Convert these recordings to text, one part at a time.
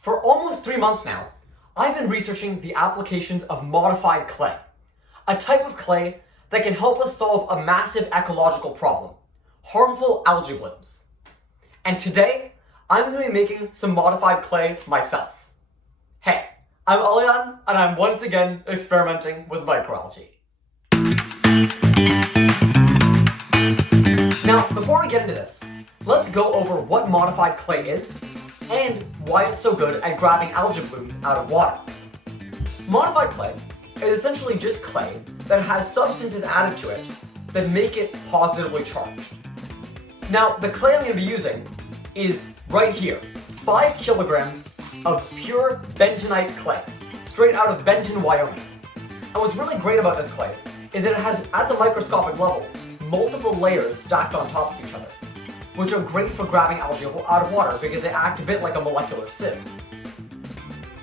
For almost 3 months now, I've been researching the applications of modified clay, a type of clay that can help us solve a massive ecological problem, harmful algae blooms. And today, I'm going to be making some modified clay myself. Hey, I'm Alyan, and I'm once again experimenting with microalgae. Now, before we get into this, let's go over what modified clay is and why it's so good at grabbing algae blooms out of water. Modified clay is essentially just clay that has substances added to it that make it positively charged. Now, the clay I'm going to be using is right here, 5 kilograms of pure bentonite clay, straight out of Benton, Wyoming. And what's really great about this clay is that it has, at the microscopic level, multiple layers stacked on top of each other, which are great for grabbing algae out of water because they act a bit like a molecular sieve.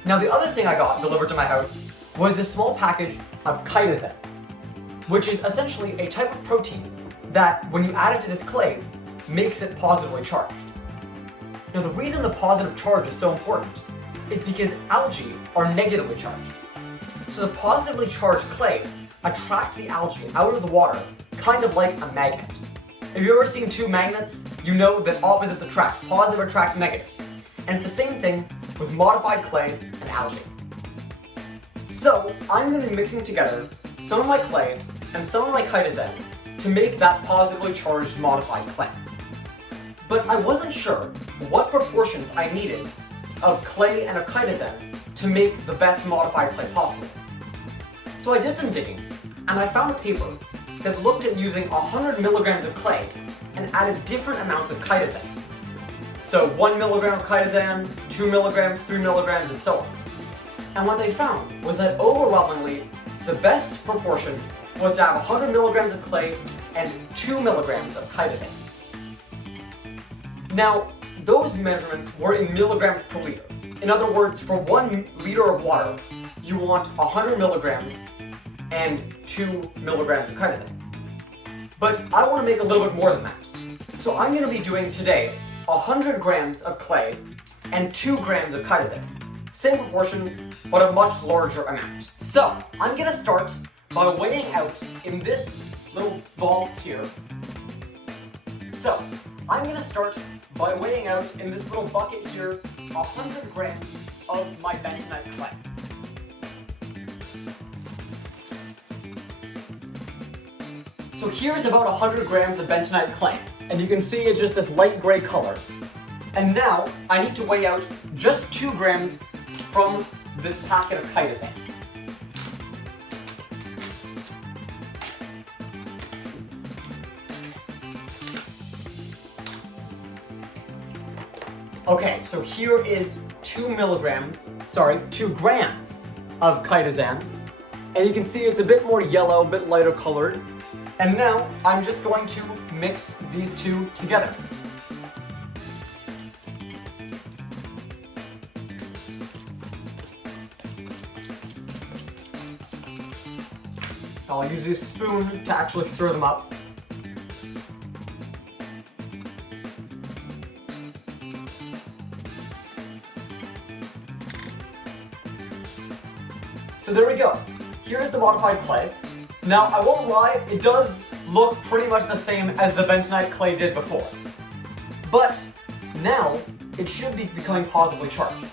Now, the other thing I got delivered to my house was a small package of chitosan, which is essentially a type of protein that, when you add it to this clay, makes it positively charged. Now, the reason the positive charge is so important is because algae are negatively charged. So the positively charged clay attracts the algae out of the water, kind of like a magnet. If you've ever seen two magnets, you know that opposites attract. Positive attract negative. And it's the same thing with modified clay and algae. So I'm going to be mixing together some of my clay and some of my chitosan to make that positively charged modified clay. But I wasn't sure what proportions I needed of clay and of chitosan to make the best modified clay possible. So I did some digging, and I found a paper that looked at using 100 milligrams of clay and added different amounts of chitosan. So 1 milligram of chitosan, 2 milligrams, 3 milligrams, and so on. And what they found was that overwhelmingly, the best proportion was to have 100 milligrams of clay and 2 milligrams of chitosan. Now, those measurements were in milligrams per liter. In other words, for 1 liter of water, you want 100 milligrams and 2 milligrams of chitosan. But I want to make a little bit more than that. So I'm going to be doing today 100 grams of clay and 2 grams of chitosan. Same proportions, but a much larger amount. So I'm going to start by weighing out in this little balls here. So I'm going to start by weighing out in this little bucket here 100 grams of my bentonite clay. So here's about 100 grams of bentonite clay, and you can see it's just this light gray color. And now I need to weigh out just 2 grams from this packet of chitosan. Okay, so here is 2 grams of chitosan, and you can see it's a bit more yellow, a bit lighter colored. And now I'm just going to mix these two together. I'll use this spoon to actually stir them up. So there we go. Here's the modified clay. Now, I won't lie, it does look pretty much the same as the bentonite clay did before. But now, it should be becoming positively charged.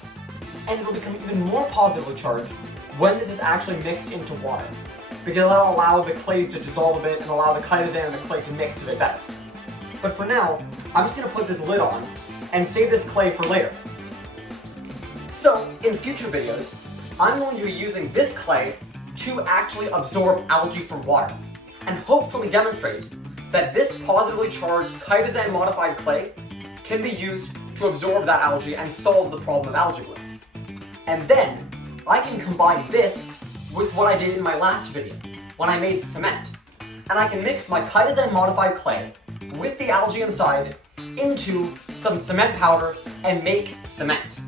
And it will become even more positively charged when this is actually mixed into water, because that'll allow the clay to dissolve a bit and allow the chitosan and the clay to mix a bit better. But for now, I'm just going to put this lid on and save this clay for later. So, in future videos, I'm going to be using this clay to actually absorb algae from water, and hopefully demonstrate that this positively charged chitosan modified clay can be used to absorb that algae and solve the problem of algae blooms. And then I can combine this with what I did in my last video when I made cement, and I can mix my chitosan modified clay with the algae inside into some cement powder and make cement.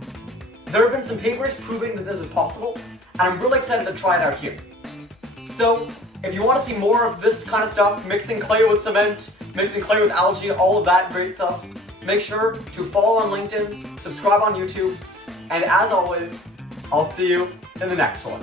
There have been some papers proving that this is possible, and I'm really excited to try it out here. So, if you want to see more of this kind of stuff, mixing clay with cement, mixing clay with algae, all of that great stuff, make sure to follow on LinkedIn, subscribe on YouTube, And as always, I'll see you in the next one.